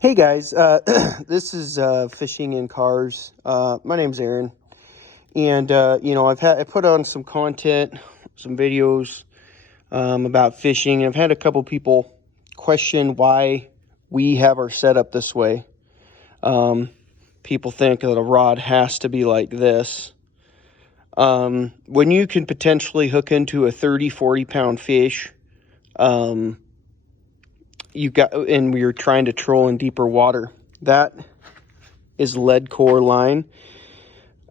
Hey guys, this is Fishing in Cars. My name's Aaron, and I put on some content, some videos about fishing. I've had a couple people question why we have our setup this way. People think that a rod has to be like this. When you can potentially hook into a 30-40 pound fish, and we're trying to troll in deeper water, that is lead core line.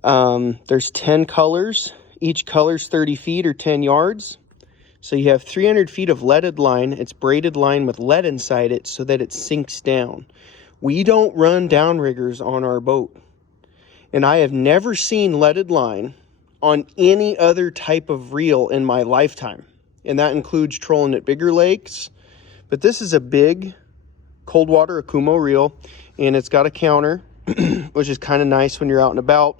There's 10 colors. Each color's 30 feet or 10 yards. So you have 300 feet of leaded line. It's braided line with lead inside it so that it sinks down. We don't run downriggers on our boat. And I have never seen leaded line on any other type of reel in my lifetime. And that includes trolling at bigger lakes. But this is a big cold water Akumo reel, and it's got a counter, which is kind of nice when you're out and about.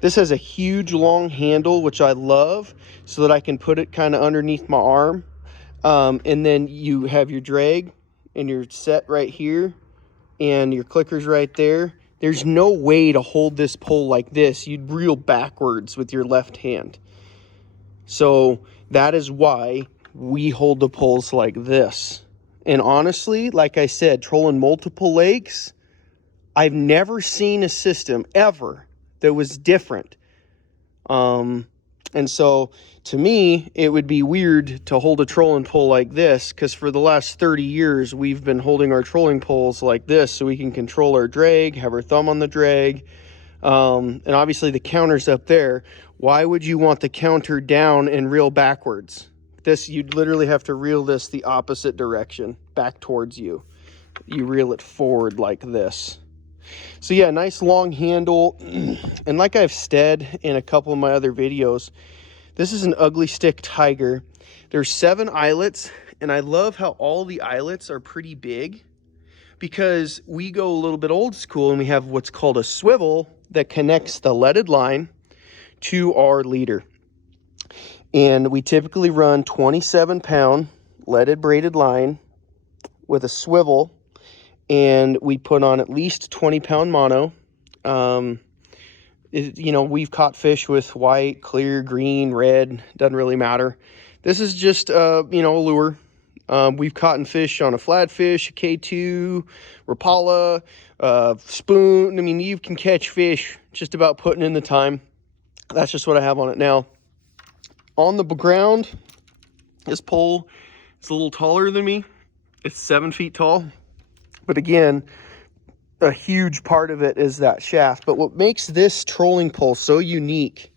This has a huge long handle, which I love, so that I can put it kind of underneath my arm. And then you have your drag and your set right here and your clickers right there. There's no way to hold this pole like this. You'd reel backwards with your left hand. So that is why we hold the poles like this. And honestly, like I said, trolling multiple lakes, I've never seen a system ever that was different. And so to me, it would be weird to hold a trolling pole like this, because for the last 30 years, we've been holding our trolling poles like this so we can control our drag, have our thumb on the drag. And obviously the counter's up there. Why would you want the counter down and reel backwards? You'd literally have to reel this the opposite direction, back towards you. You reel it forward like this. So yeah, nice long handle. And like I've said in a couple of my other videos, this is an ugly stick tiger. There's 7 eyelets, and I love how all the eyelets are pretty big, because we go a little bit old school and we have what's called a swivel that connects the leaded line to our leader. And we typically run 27-pound leaded braided line with a swivel, and we put on at least 20-pound mono. We've caught fish with white, clear, green, red, doesn't really matter. This is just, a lure. We've caught fish on a flatfish, a K2, Rapala, spoon. I mean, you can catch fish just about putting in the time. That's just what I have on it now. On the ground, this pole is a little taller than me. It's 7 feet tall. But again, a huge part of it is that shaft. But what makes this trolling pole so unique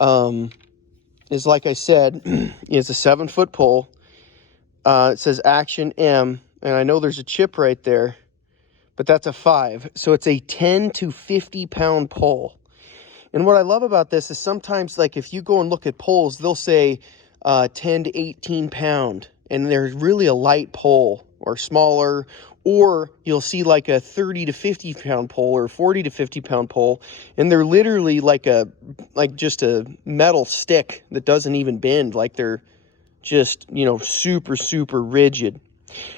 is, like I said, it's a 7-foot pole. It says Action M, and I know there's a chip right there, but that's a 5. So it's a 10 to 50 pound pole. And what I love about this is sometimes, like, if you go and look at poles, they'll say 10 to 18 pound, and there's really a light pole or smaller. Or you'll see like a 30 to 50 pound pole or 40 to 50 pound pole, and they're literally like just a metal stick that doesn't even bend. Like they're just, super, super rigid.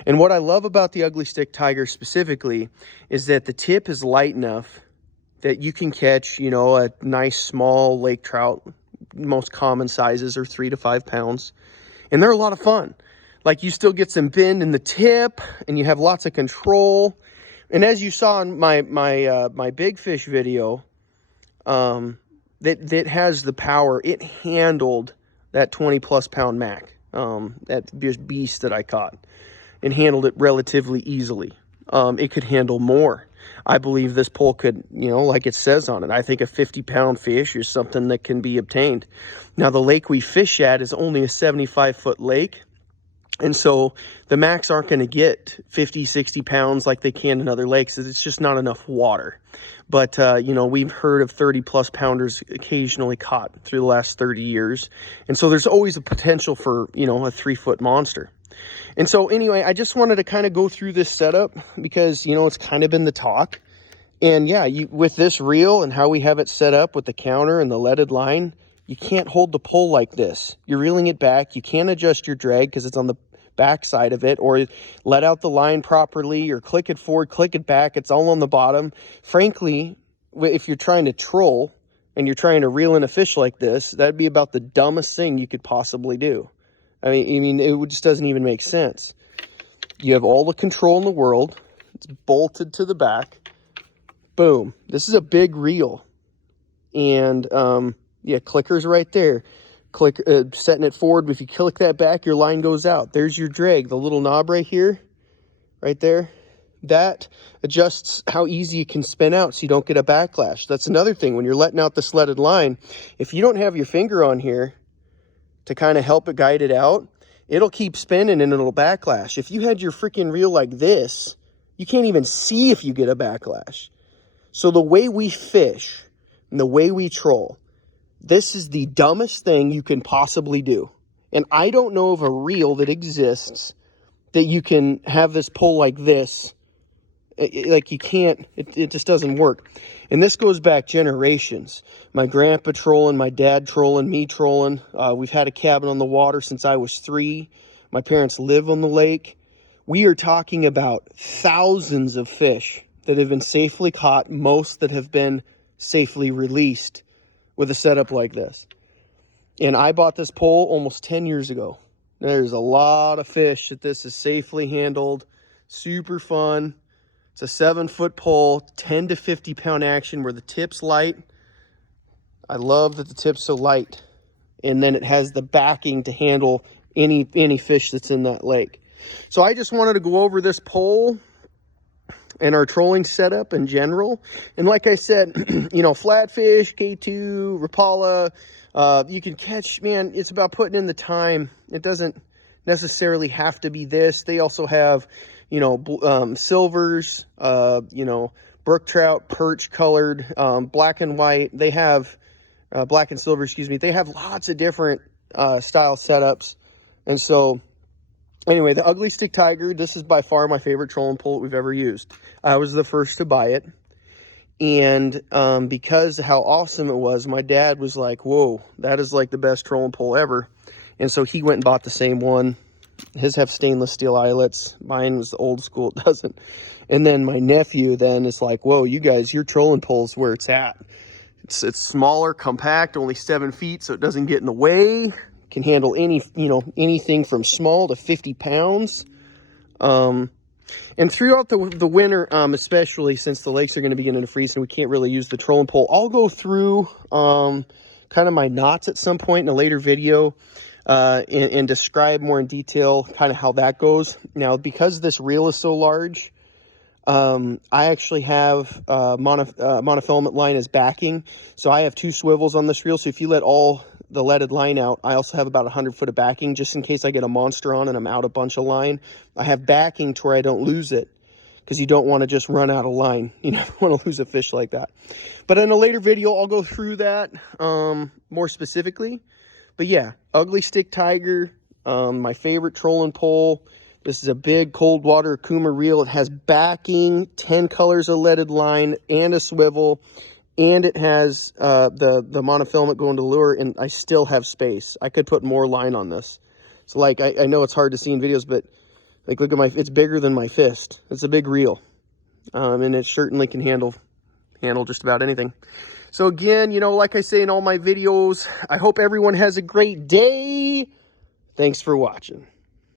And what I love about the ugly stick tiger specifically is that the tip is light enough that you can catch, a nice small lake trout. Most common sizes are 3 to 5 pounds, and they're a lot of fun. Like, you still get some bend in the tip, and you have lots of control. And as you saw in my big fish video, that has the power. It handled that 20+ pound Mac, that beast that I caught, and handled it relatively easily. It could handle more. I believe this pole could, like it says on it, I think a 50-pound fish is something that can be obtained. Now, the lake we fish at is only a 75-foot lake. And so the Macs aren't going to get 50, 60 pounds like they can in other lakes. It's just not enough water. But, we've heard of 30+ pounders occasionally caught through the last 30 years. And so there's always a potential for, a 3-foot monster. And so anyway, I just wanted to kind of go through this setup because, it's kind of been the talk. And yeah, with this reel and how we have it set up with the counter and the leaded line, you can't hold the pole like this. You're reeling it back. You can't adjust your drag because it's on the backside of it, or let out the line properly, or click it forward, click it back. It's all on the bottom. Frankly, if you're trying to troll and you're trying to reel in a fish like this, that'd be about the dumbest thing you could possibly do. I mean, it just doesn't even make sense. You have all the control in the world. It's bolted to the back. Boom. This is a big reel. And, yeah, clicker's right there. Setting it forward. If you click that back, your line goes out. There's your drag. The little knob right here, right there. That adjusts how easy it can spin out so you don't get a backlash. That's another thing. When you're letting out the sledded line, if you don't have your finger on here to kind of help it guide it out, it'll keep spinning and it'll backlash. If you had your freaking reel like this, you can't even see if you get a backlash. So the way we fish and the way we troll, this is the dumbest thing you can possibly do. And I don't know of a reel that exists that you can have this pull like this. Like you can't, it just doesn't work. And this goes back generations. My grandpa trolling, my dad trolling, me trolling. We've had a cabin on the water since I was 3. My parents live on the lake. We are talking about thousands of fish that have been safely caught, most that have been safely released with a setup like this. And I bought this pole almost 10 years ago. There's a lot of fish that this is safely handled. Super fun. It's a 7-foot pole, 10 to 50 pound action where the tip's light. I love that the tip's so light. And then it has the backing to handle any fish that's in that lake. So I just wanted to go over this pole and our trolling setup in general. And like I said, you know, flatfish, K2, Rapala, you can catch, man, it's about putting in the time. It doesn't necessarily have to be this. They also have, you know, silvers, you know, brook trout, perch colored, black and white. They have black and silver, excuse me. They have lots of different style setups. And so anyway, the Ugly Stick Tiger, this is by far my favorite trolling pole that we've ever used. I was the first to buy it. And because of how awesome it was, my dad was like, whoa, that is like the best trolling pole ever. And so he went and bought the same one. His have stainless steel eyelets. Mine was the old school, it doesn't. And then my nephew then is like, whoa, you guys, your trolling pole's where it's at. It's smaller, compact, only 7 feet, so it doesn't get in the way. Can handle anything from small to 50 pounds. And throughout the winter, especially since the lakes are going to be getting into freeze and we can't really use the trolling pole, I'll go through kind of my knots at some point in a later video and describe more in detail kind of how that goes. Now, because this reel is so large, I actually have monofilament line as backing. So I have 2 swivels on this reel. So if you let all the leaded line out, I also have about 100 foot of backing just in case I get a monster on and I'm out a bunch of line. I have backing to where I don't lose it, because you don't want to just run out of line. You don't want to lose a fish like that. But in a later video, I'll go through that more specifically. But yeah, Ugly Stick Tiger, my favorite trolling pole. This is a big cold water Akuma reel. It has backing, 10 colors of leaded line, and a swivel. And it has the monofilament going to lure, and I still have space. I could put more line on this. So like, I know it's hard to see in videos, but like, look at it's bigger than my fist. It's a big reel. And it certainly can handle just about anything. So again, you know, like I say in all my videos, I hope everyone has a great day. Thanks for watching.